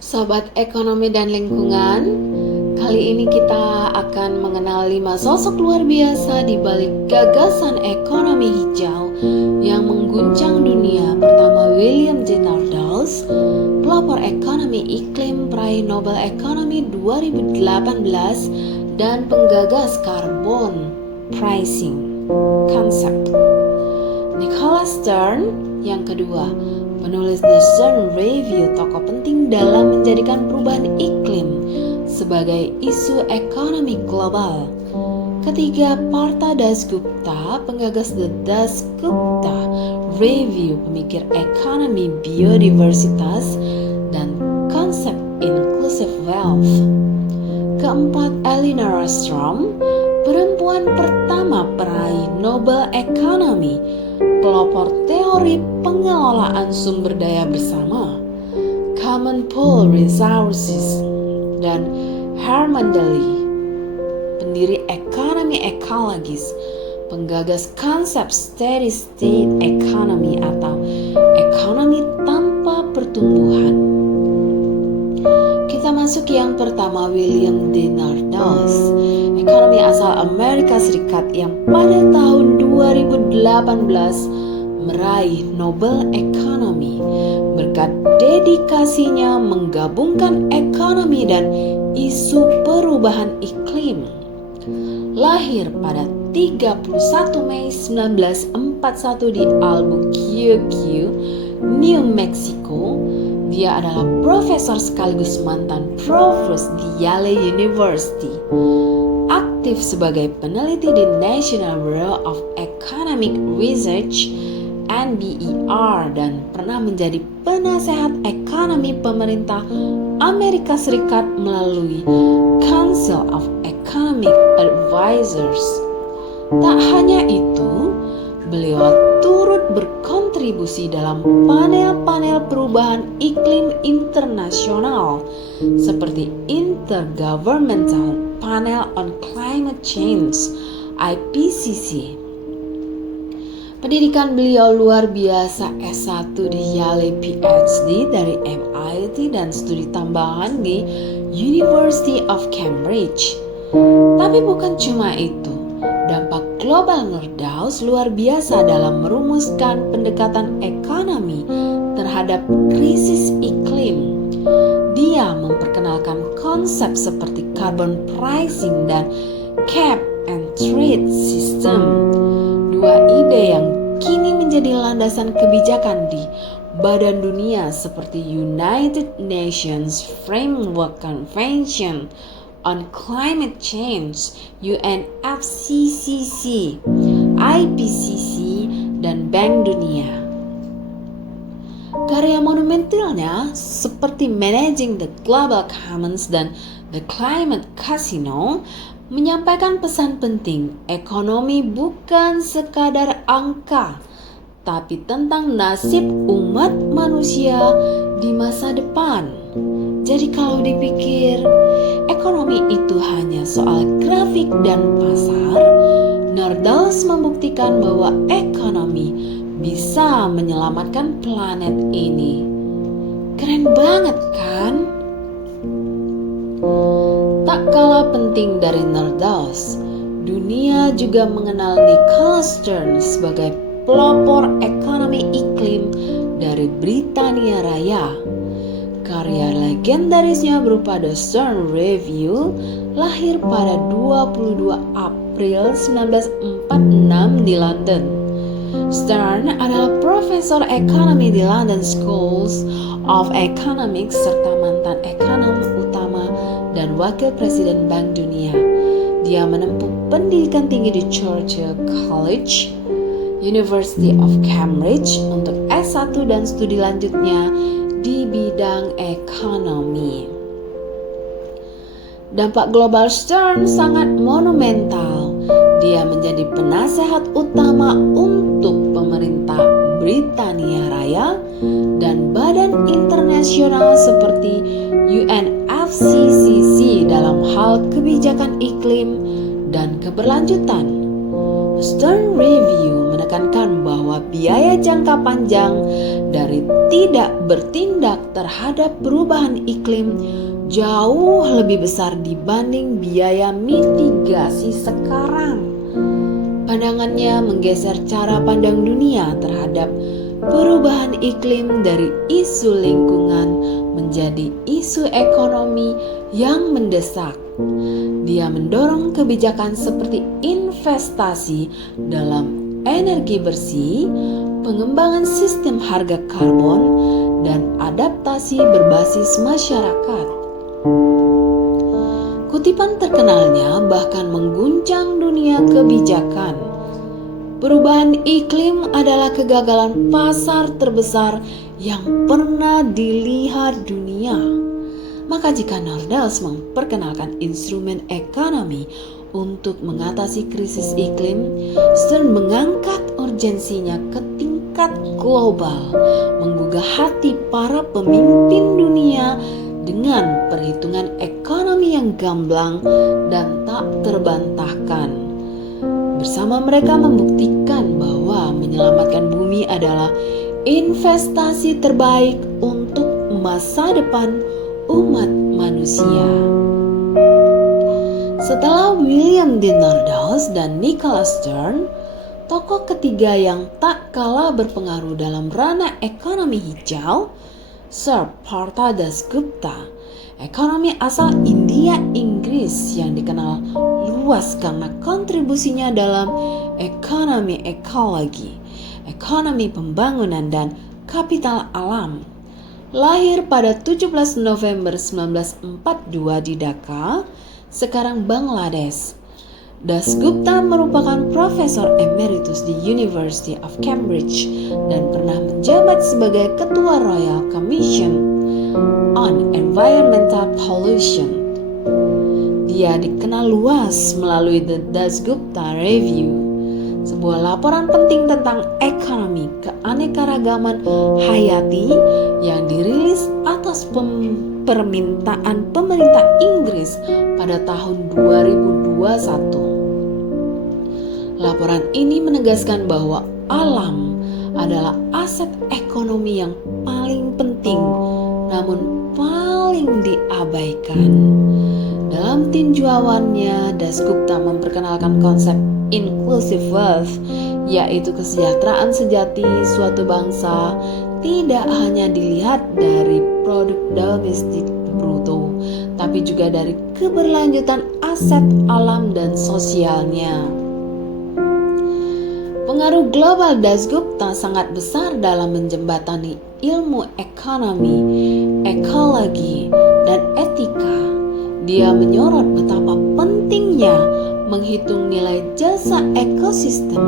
Sobat ekonomi dan lingkungan, kali ini kita akan mengenal 5 sosok luar biasa di balik gagasan ekonomi hijau yang mengguncang dunia. Pertama, William J. Nordhaus, pelopor ekonomi iklim, peraih Nobel Ekonomi 2018 dan penggagas carbon pricing concept. Nicholas Stern, yang kedua, penulis The Stern Review, tokoh penting dalam menjadikan perubahan iklim sebagai isu ekonomi global. Ketiga, Partha Dasgupta, penggagas The Dasgupta Review, pemikir ekonomi biodiversitas dan konsep inclusive wealth. Keempat, Elinor Ostrom, perempuan pertama peraih Nobel Ekonomi, pelopor teori pengelolaan sumber daya bersama, Common Pool Resources, dan Herman Daly, pendiri ekonomi ekologis, penggagas konsep steady state economy atau ekonomi tanpa pertumbuhan. Kita masuk yang pertama, William D. Nordhaus, ekonomi asal Amerika Serikat yang pada tahun 2018 meraih Nobel Ekonomi berkat dedikasinya menggabungkan ekonomi dan isu perubahan iklim. Lahir pada 31 Mei 1941 di Albuquerque, New Mexico, dia adalah profesor sekaligus mantan provost di Yale University. Aktif sebagai peneliti di National Bureau of Economic Research (NBER) dan pernah menjadi penasehat ekonomi pemerintah Amerika Serikat melalui Council of Economic Advisors. Tak hanya itu, beliau turut berkontribusi dalam panel-panel perubahan iklim internasional seperti Intergovernmental Panel on Climate Change (IPCC). Pendidikan beliau luar biasa, S1 di Yale, PhD dari MIT dan studi tambahan di University of Cambridge. Tapi bukan cuma itu, dampak global Nordhaus luar biasa dalam merumuskan pendekatan ekonomi terhadap krisis iklim. Dia memperkenalkan konsep seperti carbon pricing dan cap and trade system, dua ide yang kini menjadi landasan kebijakan di badan dunia seperti United Nations Framework Convention on Climate Change (UNFCCC), IPCC, dan Bank Dunia. Karya monumentalnya seperti Managing the Global Commons dan The Climate Casino menyampaikan pesan penting, ekonomi bukan sekadar angka, tapi tentang nasib umat manusia di masa depan. Jadi kalau dipikir ekonomi itu hanya soal grafik dan pasar, Nordhaus membuktikan bahwa ekonomi bisa menyelamatkan planet ini. Keren banget kan? Tak kalah penting dari Nordhaus, dunia juga mengenal Nicholas Stern sebagai pelopor ekonomi iklim dari Britania Raya. Karya legendarisnya berupa The Stern Review lahir pada 22 April 1946 di London. Stern adalah profesor ekonomi di London Schools of Economics serta mantan ekonom utama dan wakil presiden Bank Dunia. Dia menempuh pendidikan tinggi di Churchill College, University of Cambridge untuk S1 dan studi lanjutnya di bidang ekonomi. Dampak global Stern sangat monumental. Dia menjadi penasehat utama untuk pemerintah Britania Raya dan badan internasional seperti UNFCCC dalam hal kebijakan iklim dan keberlanjutan. Stern Review menekankan bahwa biaya jangka panjang dari tidak bertindak terhadap perubahan iklim jauh lebih besar dibanding biaya mitigasi sekarang. Pandangannya menggeser cara pandang dunia terhadap perubahan iklim dari isu lingkungan menjadi isu ekonomi yang mendesak. Dia mendorong kebijakan seperti investasi dalam energi bersih, pengembangan sistem harga karbon, dan adaptasi berbasis masyarakat. Kutipan terkenalnya bahkan mengguncang dunia kebijakan. Perubahan iklim adalah kegagalan pasar terbesar yang pernah dilihat dunia. Maka jika Nordhaus memperkenalkan instrumen ekonomi untuk mengatasi krisis iklim, Stern mengangkat urgensinya ke tingkat global, menggugah hati para pemimpin dunia dengan perhitungan ekonomi yang gamblang dan tak terbantahkan. Bersama mereka membuktikan bahwa menyelamatkan bumi adalah investasi terbaik untuk masa depan umat manusia. Setelah William D. Nordhaus dan Nicholas Stern, tokoh ketiga yang tak kalah berpengaruh dalam ranah ekonomi hijau, Sir Partha Dasgupta, ekonomi asal India Inggris yang dikenal luas karena kontribusinya dalam ekonomi ekologi, ekonomi pembangunan, dan kapital alam. Lahir pada 17 November 1942 di Dhaka, sekarang Bangladesh. Dasgupta merupakan profesor emeritus di University of Cambridge dan pernah menjabat sebagai Ketua Royal Commission on Environmental Pollution. Dia dikenal luas melalui The Dasgupta Review, sebuah laporan penting tentang ekonomi keanekaragaman hayati yang dirilis atas permintaan pemerintah Inggris pada tahun 2021. Laporan ini menegaskan bahwa alam adalah aset ekonomi yang paling penting namun paling diabaikan. Dalam tinjauannya, Dasgupta memperkenalkan konsep inclusive wealth, yaitu kesejahteraan sejati suatu bangsa tidak hanya dilihat dari produk domestik bruto, tapi juga dari keberlanjutan aset alam dan sosialnya. Pengaruh global Dasgupta sangat besar dalam menjembatani ilmu ekonomi, ekologi, dan etika. Dia menyorot betapa pentingnya menghitung nilai jasa ekosistem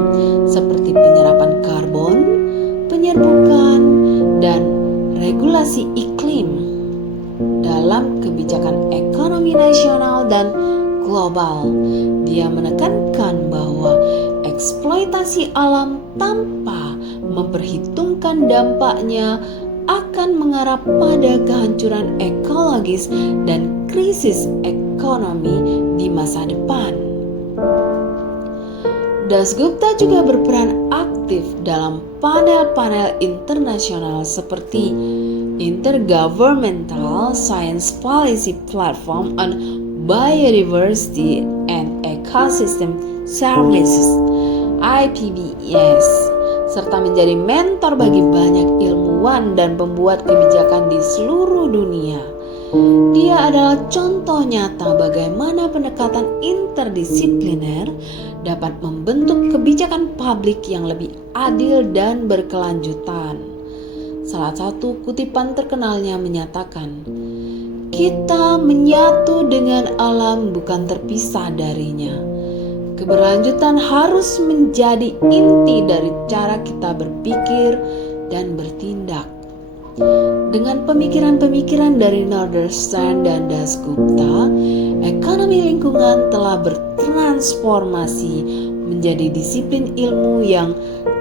seperti penyerapan karbon, penyerbukan, dan regulasi iklim dalam kebijakan ekonomi nasional dan global. Dia menekankan bahwa eksploitasi alam tanpa memperhitungkan dampaknya akan mengarah pada kehancuran ekologis dan krisis ekonomi di masa depan. Dasgupta juga berperan aktif dalam panel-panel internasional seperti Intergovernmental Science Policy Platform on Biodiversity and Ecosystem Services (IPBES), serta menjadi mentor bagi banyak ilmuwan dan pembuat kebijakan di seluruh dunia. Dia adalah contoh nyata bagaimana pendekatan interdisipliner dapat membentuk kebijakan publik yang lebih adil dan berkelanjutan. Salah satu kutipan terkenalnya menyatakan, "Kita menyatu dengan alam, bukan terpisah darinya." Keberlanjutan harus menjadi inti dari cara kita berpikir dan bertindak. Dengan pemikiran-pemikiran dari Nordhaus, Stern, dan Dasgupta, ekonomi lingkungan telah bertransformasi menjadi disiplin ilmu yang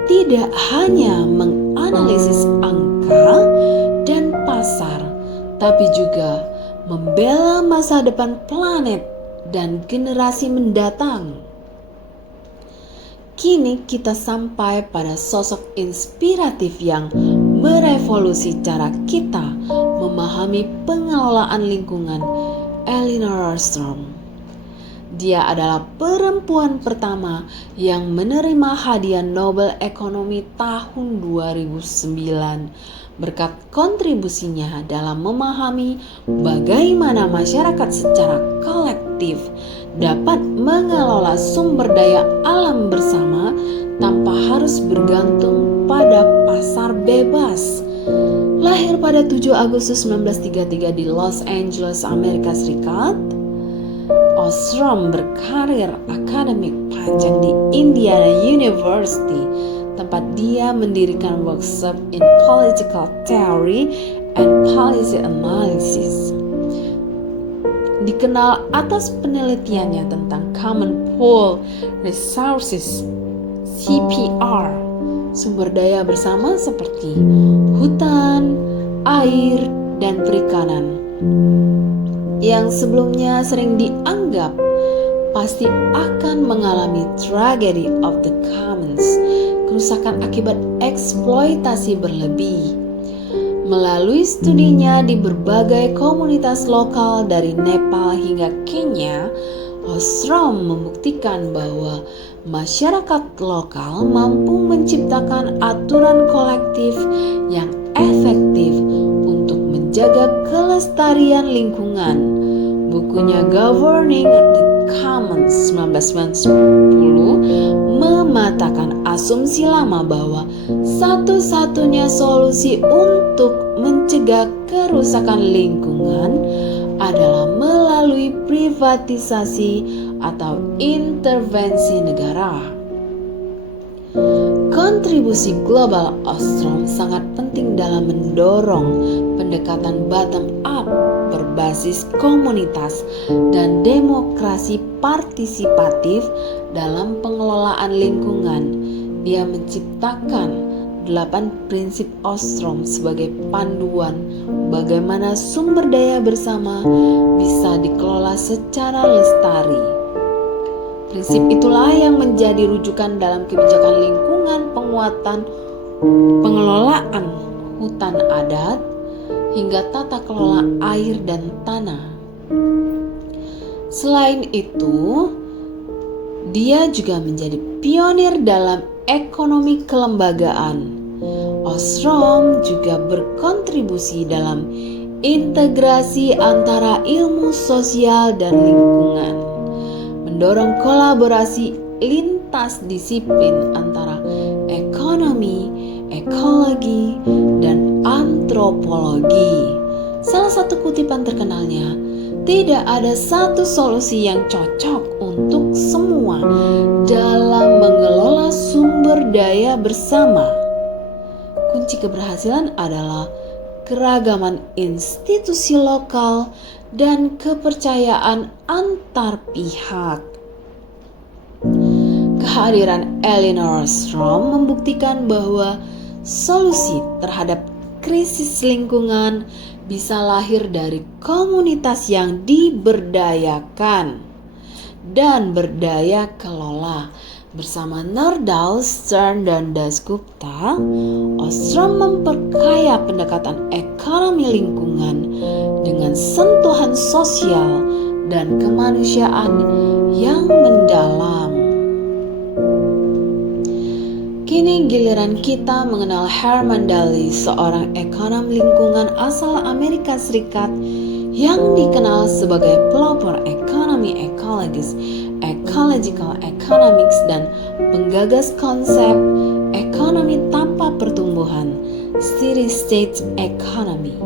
tidak hanya menganalisis angka dan pasar, tapi juga membela masa depan planet dan generasi mendatang. Kini kita sampai pada sosok inspiratif yang merevolusi cara kita memahami pengelolaan lingkungan, Elinor Ostrom. Dia adalah perempuan pertama yang menerima hadiah Nobel Ekonomi tahun 2009 berkat kontribusinya dalam memahami bagaimana masyarakat secara kolektif dapat mengelola sumber daya alam bersama tanpa harus bergantung pada pasar bebas. Lahir pada 7 Agustus 1933 di Los Angeles, Amerika Serikat, Ostrom berkarir akademik panjang di Indiana University, tempat dia mendirikan workshop in political theory and policy analysis. Dikenal atas penelitiannya tentang Common Pool Resources (CPR), sumber daya bersama seperti hutan, air, dan perikanan, yang sebelumnya sering dianggap pasti akan mengalami tragedy of the commons, kerusakan akibat eksploitasi berlebih. Melalui studinya di berbagai komunitas lokal dari Nepal hingga Kenya, Ostrom membuktikan bahwa masyarakat lokal mampu menciptakan aturan kolektif yang efektif untuk menjaga kelestarian lingkungan. Bukunya Governing the Commons 1990 mematakan asumsi lama bahwa satu-satunya solusi untuk mencegah kerusakan lingkungan adalah melalui privatisasi atau intervensi negara. Kontribusi global Ostrom sangat penting dalam mendorong pendekatan bottom-up berbasis komunitas dan demokrasi partisipatif dalam pengelolaan lingkungan. Dia menciptakan 8 prinsip Ostrom sebagai panduan bagaimana sumber daya bersama bisa dikelola secara lestari. Prinsip itulah yang menjadi rujukan dalam kebijakan lingkungan, penguatan pengelolaan hutan adat, hingga tata kelola air dan tanah. Selain itu, dia juga menjadi pionir dalam ekonomi kelembagaan. Ostrom juga berkontribusi dalam integrasi antara ilmu sosial dan lingkungan, mendorong kolaborasi lintas disiplin antara ekonomi, ekologi, dan antropologi. Salah satu kutipan terkenalnya, "Tidak ada satu solusi yang cocok untuk semua dalam mengelola sumber daya bersama. Kunci keberhasilan adalah keragaman institusi lokal dan kepercayaan antar pihak." Kehadiran Elinor Ostrom membuktikan bahwa solusi terhadap krisis lingkungan bisa lahir dari komunitas yang diberdayakan dan berdaya kelola. Bersama Nordahl, Stern, dan Dasgupta, Ostrom memperkaya pendekatan ekonomi lingkungan dengan sentuhan sosial dan kemanusiaan yang mendalam. Kini giliran kita mengenal Herman Daly, seorang ekonom lingkungan asal Amerika Serikat yang dikenal sebagai pelopor ekonomi ekologis, ecological economics, dan penggagas konsep ekonomi tanpa pertumbuhan, steady state economy.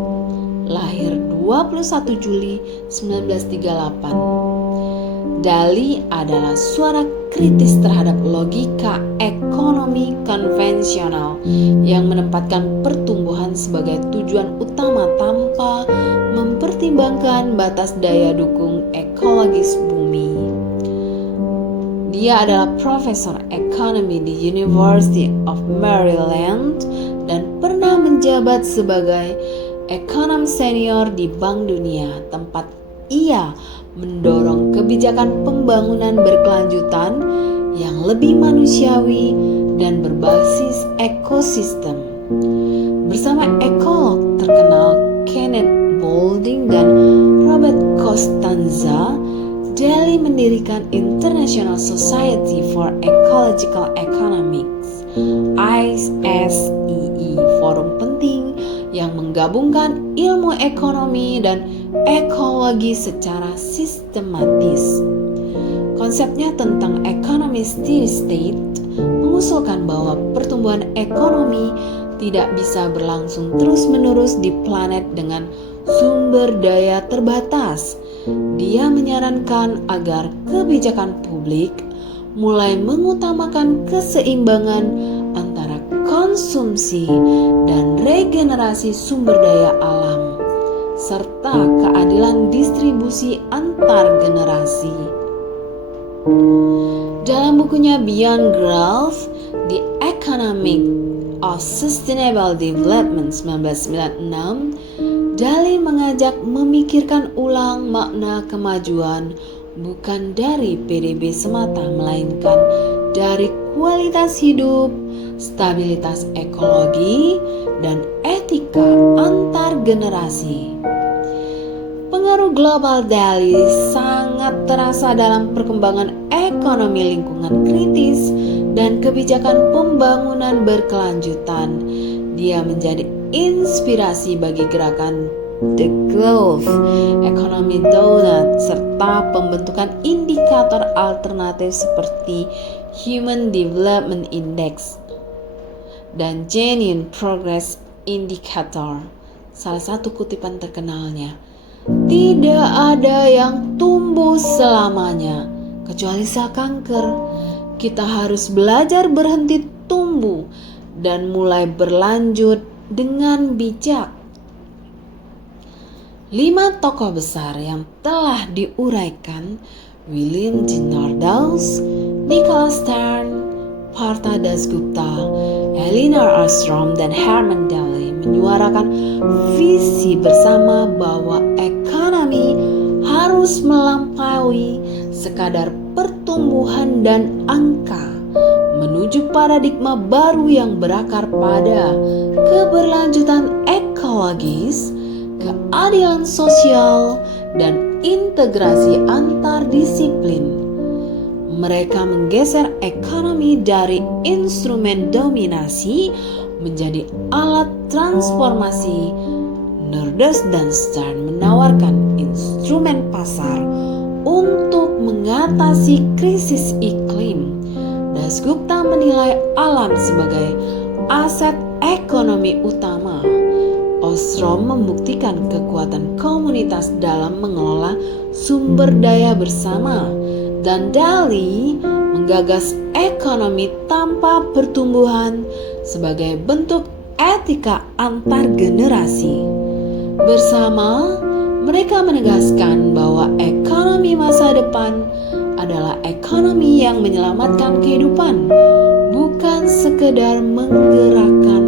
Lahir 21 Juli 1938. Daly adalah suara kritis terhadap logika ekonomi konvensional yang menempatkan pertumbuhan sebagai tujuan utama tanpa mempertimbangkan batas daya dukung ekologis bumi. Dia adalah profesor ekonomi di University of Maryland dan pernah menjabat sebagai ekonom senior di Bank Dunia, tempat ia mendorong kebijakan pembangunan berkelanjutan yang lebih manusiawi dan berbasis ekosistem. Bersama ekolog terkenal Kenneth Boulding dan Robert Costanza, Delhi mendirikan International Society for Ecological Economics (ISEE), forum penting yang menggabungkan ilmu ekonomi dan ekologi secara sistematis. Konsepnya tentang economy steady state mengusulkan bahwa pertumbuhan ekonomi tidak bisa berlangsung terus-menerus di planet dengan sumber daya terbatas. Dia menyarankan agar kebijakan publik mulai mengutamakan keseimbangan antara konsumsi dan regenerasi sumber daya alam, serta keadilan distribusi antar generasi. Dalam bukunya Beyond Growth, The Economic of Sustainable Development 1996, Delhi mengajak memikirkan ulang makna kemajuan bukan dari PDB semata, melainkan dari kualitas hidup, stabilitas ekologi, dan etika antar generasi. Pengaruh global Delhi sangat terasa dalam perkembangan ekonomi lingkungan kritis dan kebijakan pembangunan berkelanjutan. Dia menjadi inspirasi bagi gerakan The Growth Economy Donut serta pembentukan indikator alternatif seperti Human Development Index dan Genuine Progress Indicator. Salah satu kutipan terkenalnya, "Tidak ada yang tumbuh selamanya kecuali sel kanker. Kita harus belajar berhenti tumbuh dan mulai berlanjut dengan bijak." 5 tokoh besar yang telah diuraikan, William G. Nordhaus, Nicholas Stern, Partha Dasgupta, Elinor Ostrom, dan Herman Daly menyuarakan visi bersama bahwa ekonomi harus melampaui sekadar pertumbuhan dan angka, menuju paradigma baru yang berakar pada keberlanjutan ekologis, keadilan sosial, dan integrasi antar disiplin. Mereka menggeser ekonomi dari instrumen dominasi menjadi alat transformasi. Nordhaus dan Stern menawarkan instrumen pasar untuk mengatasi krisis iklim. Dasgupta menilai alam sebagai aset ekonomi utama. Ostrom membuktikan kekuatan komunitas dalam mengelola sumber daya bersama, dan Daly menggagas ekonomi tanpa pertumbuhan sebagai bentuk etika antar generasi. Bersama, mereka menegaskan bahwa ekonomi masa depan adalah ekonomi yang menyelamatkan kehidupan, bukan sekedar menggerakkan